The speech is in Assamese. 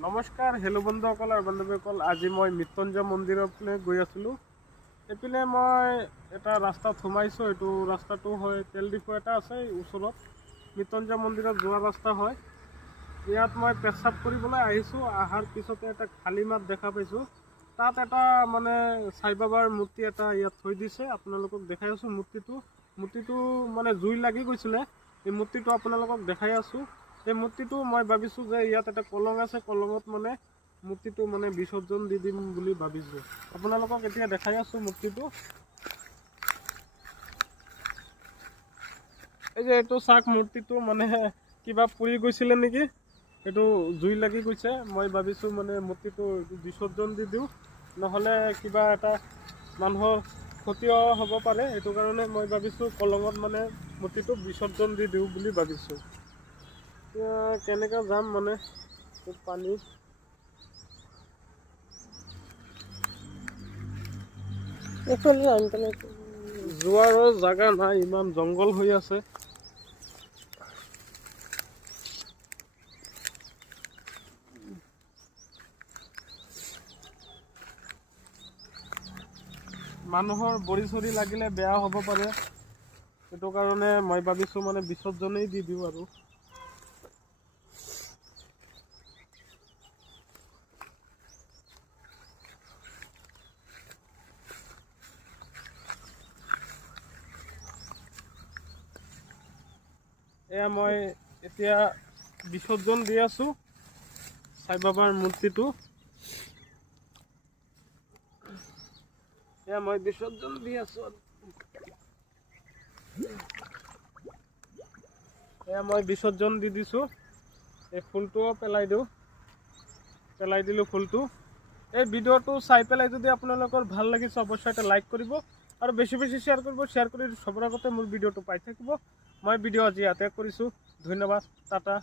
নমস্কাৰ হেল্ল' বন্ধুসকল আৰু বান্ধৱীসকল। আজি মই মৃত্যুঞ্জয় মন্দিৰৰ পিনে গৈ আছিলোঁ। এইপিনে মই এটা ৰাস্তাত সোমাইছোঁ। এইটো ৰাস্তাটো হয় তেল ডিপু এটা আছে ওচৰত, মৃত্যুঞ্জয় মন্দিৰত যোৱা ৰাস্তা হয়। ইয়াত মই পেচাব কৰিবলৈ আহিছোঁ। অহাৰ পিছতে এটা খালী মাঠ দেখা পাইছোঁ। তাত এটা মানে সাই বাবাৰ মূৰ্তি এটা ইয়াত থৈ দিছে। আপোনালোকক দেখাই আছোঁ মূৰ্তিটো মানে জুই লাগি গৈছিলে। এই মূৰ্তিটো আপোনালোকক দেখাই আছোঁ। এই মূৰ্তিটো মই ভাবিছোঁ যে ইয়াত এটা কলং আছে, কলঙত মানে মূৰ্তিটো মানে বিসৰ্জন দি দিম বুলি ভাবিছোঁ। আপোনালোকক এতিয়া দেখাই আছোঁ মূৰ্তিটো। এই যে এইটো চাওক, মূৰ্তিটো মানে কিবা পুৰি গৈছিলে নেকি, এইটো জুই লাগি গৈছে। মই ভাবিছোঁ মানে মূৰ্তিটো বিসৰ্জন দি দিওঁ, নহ'লে কিবা এটা মানুহৰ ক্ষতিও হ'ব পাৰে। এইটো কাৰণে মই ভাবিছোঁ কলঙত মানে মূৰ্তিটো বিসৰ্জন দি দিওঁ বুলি ভাবিছোঁ। এতিয়া কেনেকৈ যাম মানে পানী যোৱাৰো জাগা নাই, ইমান জংঘল হৈ আছে। মানুহৰ বৰি চৰি লাগিলে বেয়া হ'ব পাৰে। সেইটো কাৰণে মই ভাবিছোঁ মানে বিসৰ্জনেই দি দিওঁ আৰু। এয়া মই এতিয়া বিসৰ্জন দি আছোঁ সাই বাবাৰ মূৰ্তিটো। এয়া মই বিসৰ্জন দি আছোঁ। এয়া মই বিসৰ্জন দি দিছোঁ। এই ফুলটোও পেলাই দিলোঁ ফুলটো। এই ভিডিঅ'টো চাই পেলাই যদি আপোনালোকৰ ভাল লাগিছে অৱশ্যই এটা লাইক কৰিব আৰু বেছি শ্বেয়াৰ কৰিব। শ্বেয়াৰ কৰি সবৰ আগতে মোৰ ভিডিঅ'টো পাই থাকিব। মই ভিডিঅ' আজি ইয়াতে কৰিছোঁ। ধন্যবাদ, টাটা।